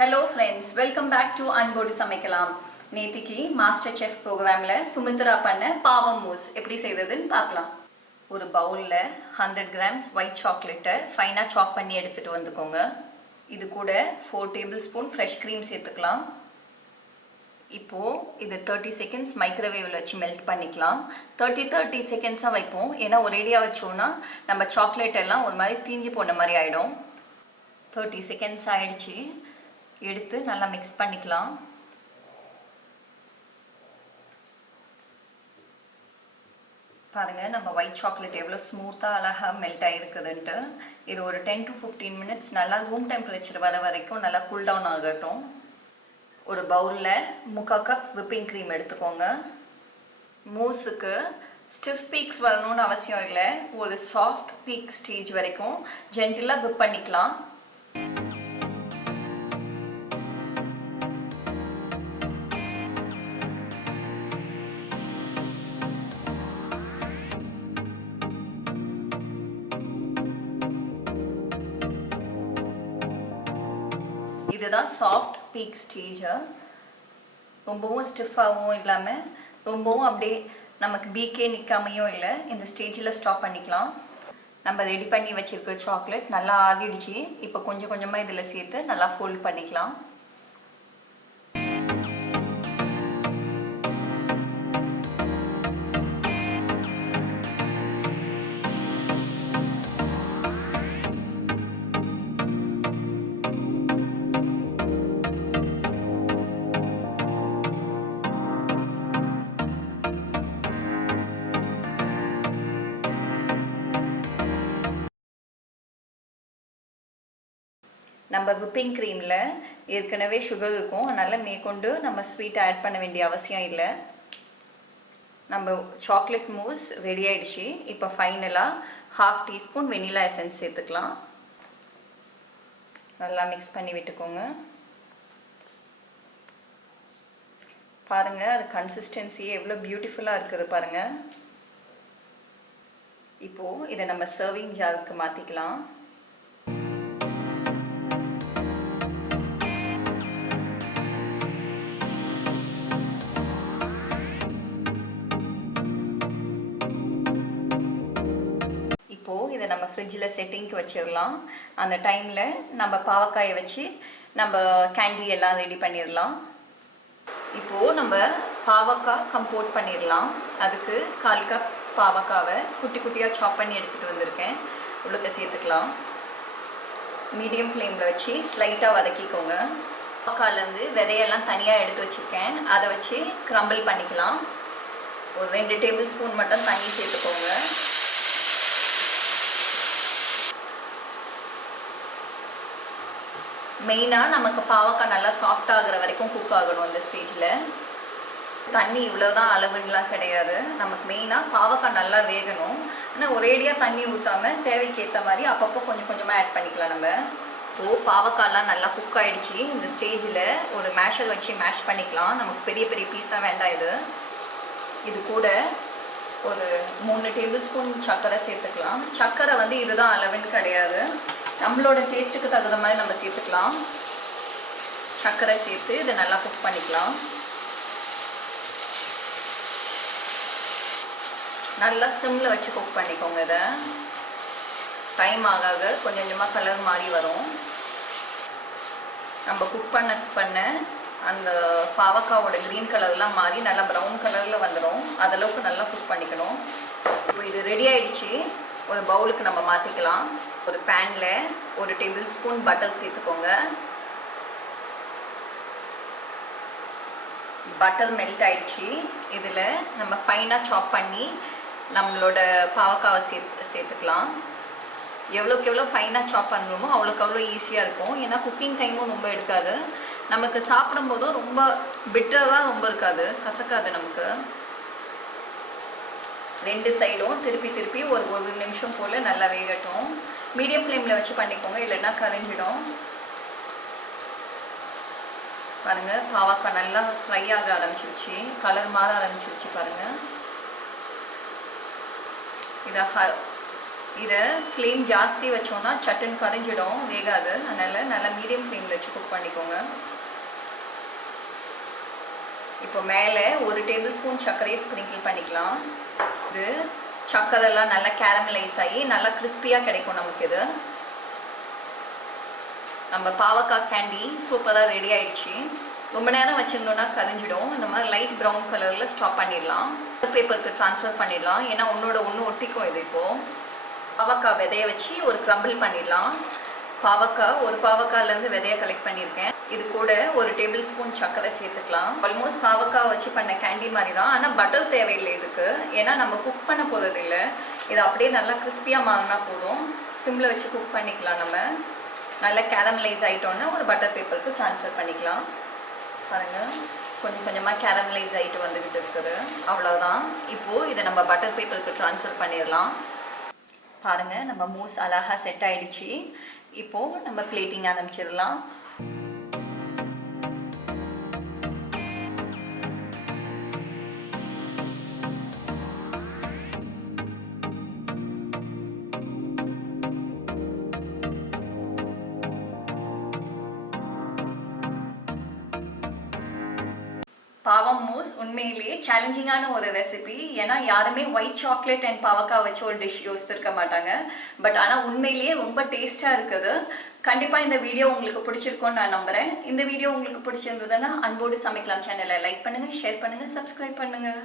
Hello friends, welcome back to Anbodu Samikalam. நேத்திக்கு Masterchef programல Sumithra பண்ண Paavam Mousse எப்படி செய்ததுன்னு பார்க்கலாம். ஒரு பவுல்ல 100 grams white chocolate ஃபைனா சாப் பண்ணி எடுத்துட்டு வந்துக்கோங்க. இது கூட 4 tablespoon fresh cream சேர்த்துக்கலாம். இப்போ இது 30 seconds மைக்ரோவேவ்ல வச்சு மெல்ட் பண்ணிக்கலாம். 30 seconds வைப்போம். ஏனா ஒரேடியா வச்சோம்னா நம்ம சாக்லேட் எல்லாம் ஒரு மாதிரி தீஞ்சு போன மாதிரி ஆயிடும். 30 seconds ஆயிடுச்சு. எடுத்து நல்லா mix பண்ணிக்கலாம். பாருங்க நம்ம white chocolate எவ்வளவு ஸ்மூத்தா அழகா மெல்ட் ஆயிருக்குதுன்னு. இது ஒரு 10 to 15 minutes நல்லா room temperature வர வரைக்கும் நல்லா cool down ஆகட்டும். ஒரு பவுல்ல 1/4 கப் whipping cream எடுத்துக்கோங்க. மூஸுக்கு stiff peaks வரணும்னு அவசியம் இல்ல. ஒரு soft peak stage வரைக்கும் ஜென்டிலா whip பண்ணிக்கலாம். இதுதான் soft peak stage. ரொம்பவும் ஸ்டிஃபாவும் இல்லாம ரொம்பவும் அப்படியே நமக்கு பீக்கே நிக்காமையும் இல்ல. இந்த ஸ்டேஜ்ல ஸ்டாப் பண்ணிக்கலாம். நம்ம ரெடி பண்ணி வச்சிருக்க சாக்லேட் நல்லா ஆறிடுச்சு. இப்போ கொஞ்சம் கொஞ்சமா இதல சேர்த்து நல்லா ஃபோல்ட் பண்ணிக்கலாம். நம்ம whipping creamல ஏற்கனவே sugar இருக்கும். அதனால மேற்கொண்டு நம்ம ஸ்வீட் ஆட் பண்ண வேண்டிய அவசியம் இல்ல. நம்ம சாக்லேட் மூஸ் ரெடி ஆயிடுச்சு. இப்போ ஃபைனலா 1/2 டீஸ்பூன் வெனிலா எசன்ஸ் சேர்த்துக்கலாம். நல்லா mix பண்ணி விட்டுக்கோங்க. பாருங்க அது கன்சிஸ்டன்சி எவ்வளவு பியூட்டிஃபுல்லா இருக்குது பாருங்க. இப்போ இத நம்ம சர்விங் ஜாருக்கு மாத்திக்கலாம். இதை நம்ம ஃப்ரிட்ஜ்ல செட்டிங்க்கு வச்சிரலாம். அந்த டைம்ல நம்ம பாவக்காயை வச்சு நம்ம கேண்டி எல்லாம் ரெடி பண்ணிரலாம். இப்போ நம்ம பாவக்காய் கம்போட் பண்ணிரலாம். அதுக்கு 1/4 கப் பாவக்காவை குட்டி குட்டியா சாப் பண்ணி எடுத்துட்டு வந்திருக்கேன். உள்ளுக்க சேர்த்துக்கலாம். மீடியம் ஃப்ளேம்ல வச்சு ஸ்லைட்டா வதக்கிக்கோங்க. பாவக்காயில இருந்து விதையெல்லாம் தனியா எடுத்து வச்சிருக்கேன். அதை வச்சு கிரம்பிள் பண்ணிக்கலாம். ஒரு 2 டேபிள் ஸ்பூன் மட்டும் தண்ணி சேர்த்துக்கோங்க. மெயினா நமக்கு பாவக்காய் நல்லா சாஃப்ட் ஆகுற வரைக்கும் குக் ஆகணும். இந்த ஸ்டேஜ்ல தண்ணி இவ்வளவுதான் அளவுலாம் கிடையாது. நமக்கு மெயினா பாவக்காய் நல்லா வேகணும். ஆனால் ஒரேடியா தண்ணி ஊத்தாம தேவைக்கு ஏற்ற மாதிரி அப்பப்போ கொஞ்சம் கொஞ்சமா ஆட் பண்ணிக்கலாம். நம்ம இப்போ பாவக்காய்லாம் நல்லா குக் ஆயிடுச்சு. இந்த ஸ்டேஜ்ல ஒரு மேஷர் வச்சு மேஷ் பண்ணிக்கலாம். நமக்கு பெரிய பெரிய பீஸா வேண்டாம். இது கூட ஒரு 3 டேபிள் ஸ்பூன் சர்க்கரை சேர்த்துக்கலாம். சர்க்கரை இதுதான் அளவுன்னு கிடையாது. நம்மளோட டேஸ்ட்டுக்கு தகுந்த மாதிரி நம்ம சேர்த்துக்கலாம். சர்க்கரை சேர்த்து இதை நல்லா குக் பண்ணிக்கலாம். நல்லா சிம்ல வச்சு குக் பண்ணிக்கோங்க. இதை டைம் ஆகாத கொஞ்சம் கொஞ்சமாக கலர் மாறி வரும். நம்ம குக் பண்ண அந்த பாவக்காவோட கிரீன் கலர்லாம் மாறி நல்லா ப்ரௌன் கலரில் வந்துடும். அதளவுக்கு நல்லா குக் பண்ணிக்கணும். இப்போ இது ரெடி ஆயிடுச்சு. ஒரு பவுலுக்கு நம்ம மாற்றிக்கலாம். ஒரு பேனில் 1 டேபிள் ஸ்பூன் பட்டர் சேர்த்துக்கோங்க. பட்டர் மெல்ட் ஆயிடுச்சு. இதில் நம்ம ஃபைனாக சாப் பண்ணி நம்மளோட பாவக்காவை சேர்த்துக்கலாம். எவ்வளோக்கு எவ்வளோ ஃபைனாக சாப் பண்ணுறோமோ அவ்வளோக்கு அவ்வளோ ஈஸியாக இருக்கும். ஏன்னா குக்கிங் டைமும் ரொம்ப எடுக்காது. நமக்கு சாப்பிடும்போதும் ரொம்ப பிட்டராக ரொம்ப இருக்காது, கசக்காது. நமக்கு 2 சைடும் திருப்பி ஒரு நிமிஷம் போல் நல்லா வேகட்டும். மீடியம் ஃப்ளேமில் வச்சு பண்ணிக்கோங்க, இல்லைன்னா கரைஞ்சிடும். பாருங்க பாவக்காய் நல்லா ஃப்ரை ஆக ஆரம்பிச்சிருச்சு. கலர் மாற ஆரம்பிச்சிருச்சு பாருங்க. இதை ஃப்ளேம் ஜாஸ்தி வச்சோன்னா சட்டுன்னு கரைஞ்சிடும், வேகாது. அதனால் நல்லா மீடியம் ஃப்ளேமில் வச்சு குக் பண்ணிக்கோங்க. இப்போ மேலே 1 டேபிள் ஸ்பூன் சர்க்கரையை ஸ்ப்ரிங்கிள் பண்ணிக்கலாம். இது சர்க்கரைலாம் நல்லா கேரமலைஸ் ஆகி நல்லா கிறிஸ்பியாக கிடைக்கும் நமக்கு. இது நம்ம பாவக்காய் கேண்டி சூப்பராக ரெடி ஆயிடுச்சு. ரொம்ப நேரம் வச்சுருந்தோன்னா கரிஞ்சிடும். இந்த மாதிரி லைட் ப்ரௌன் கலரில் ஸ்டாப் பண்ணிடலாம். பேப்பருக்கு ட்ரான்ஸ்ஃபர் பண்ணிடலாம், ஏன்னா ஒன்றோட ஒன்று ஒட்டிக்கும். இது இப்போது பாவக்காய் விதையை வச்சு ஒரு க்ரம்பிள் பண்ணிடலாம். ஒரு பாவக்காயிலேருந்து விதையை கலெக்ட் பண்ணியிருக்கேன். இது கூட 1 டேபிள் ஸ்பூன் சர்க்கரை சேர்த்துக்கலாம். ஆல்மோஸ்ட் பாவக்காய் வச்சு பண்ண கேண்டி மாதிரி தான், ஆனால் பட்டர் தேவையில்லை இதுக்கு, ஏன்னா நம்ம குக் பண்ண போகிறது இல்லை. இது அப்படியே நல்லா கிறிஸ்பியாக மாறினா போதும். சிம்மில் வச்சு குக் பண்ணிக்கலாம். நம்ம நல்லா கேரமலைஸ் ஆகிட்டோன்னா ஒரு பட்டர் பேப்பருக்கு ட்ரான்ஸ்ஃபர் பண்ணிக்கலாம். பாருங்கள், கொஞ்சம் கொஞ்சமாக கேரமலைஸ் ஆகிட்டு வந்துக்கிட்டு இருக்குது. அவ்வளோதான். இப்போது இதை நம்ம பட்டர் பேப்பருக்கு ட்ரான்ஸ்ஃபர் பண்ணிடலாம். பாருங்கள், நம்ம மூஸ் அழகாக செட் ஆகிடுச்சு. இப்போது நம்ம பிளேட்டிங் ஆரம்பிச்சிடலாம். பாவம் மூஸ் உண்மையிலேயே சேலஞ்சிங்கான ஒரு ரெசிபி. ஏன்னா யாருமே ஒயிட் சாக்லேட் அண்ட் பாவக்காய் வச்சு ஒரு டிஷ் யோசித்திருக்க மாட்டாங்க. பட் ஆனால் உண்மையிலேயே ரொம்ப டேஸ்ட்டாக இருக்குது. கண்டிப்பாக இந்த வீடியோ உங்களுக்கு பிடிச்சிருக்கும்னு நான் நம்புகிறேன். இந்த வீடியோ உங்களுக்கு பிடிச்சிருந்ததுன்னா அன்போடு சமைக்கலாம் சேனலை லைக் பண்ணுங்கள், ஷேர் பண்ணுங்கள், சப்ஸ்கிரைப் பண்ணுங்கள்.